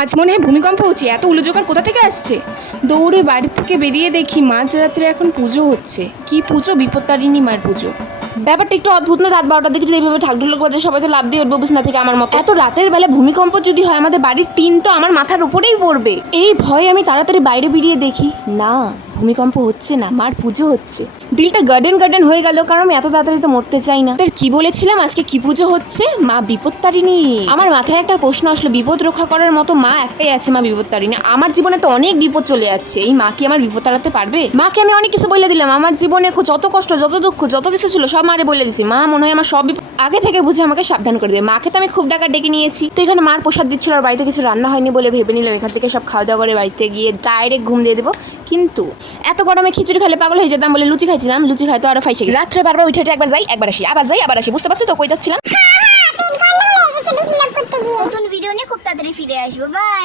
আজ মনে হয় ভূমিকম্প হচ্ছে। এত উলুজোগার কোথা থেকে আসছে? দৌড়ে বাড়ি থেকে বেরিয়ে দেখি মাঝরাত্রে এখন পুজো হচ্ছে। কি পুজো? বিপত্তারিণী মায়ের পুজো। ব্যাপারটা একটু অদ্ভুত না? রাত 12টার দিকে যদি এইভাবে ঢাকঢোলক বাজে সবাই তো লাভ দিয়ে উঠবো বিছানা থেকে আমার মতো। এত রাতের বেলা ভূমিকম্প যদি হয় আমাদের বাড়ির টিন তো আমার মাথার উপরেই পড়বে। এই ভয়ে আমি তাড়াতাড়ি বাইরে বেরিয়ে দেখি না, ভূমিকম্প হচ্ছে না, মার পুজো হচ্ছে। দিলটা গার্ডেন হয়ে গেল, কারণ আমি এত তাড়াতাড়ি তো মরতে চাই না। কি বলেছিলাম আজকে কি পুজো হচ্ছে? মা বিপত্তারিণী। আমার মাথায় একটা প্রশ্ন আসলো, বিপদ রক্ষা করার মতো মা একটাই আছে, মা বিপত্তারিণী। আমার জীবনে তো অনেক বিপদ চলে যাচ্ছে, এই মা কি আমার বিপদ তাড়াতে পারবে? মাকে আমি অনেক কিছু বলে দিলাম, আমার জীবনে যত কষ্ট যত দুঃখ যত কিছু ছিল সব মারে বলে দিছি। মা মনে হয় আমার সব আগে থেকে বুঝে আমাকে সাবধান করে দেবে। মাকে তো আমি খুব ডাকা ডেকে নিয়েছি, তো এখানে মার প্রসাদ দিচ্ছিল আর বাড়িতে কিছু রান্না হয়নি বলে ভেবে নিলাম এখান থেকে সব খাওয়া দাওয়া করে বাড়িতে গিয়ে ডাইরেক্ট ঘুম দিয়ে দেবো। কিন্তু এত গরমে খিচুড়ি খেলে পাগল হয়ে যেতাম বলে লুচি খাইছিলাম, লুচি খাই তো আরো ফাইসে গেছি। রাত্রে বারবার উঠে একবার যাই একবার আসি, আবার যাই আবার আসি, বুঝতে পারছো তো কই যাচ্ছিলাম। নতুন ভিডিও নিয়ে খুব তাড়াতাড়ি ফিরে আসবো। বাই।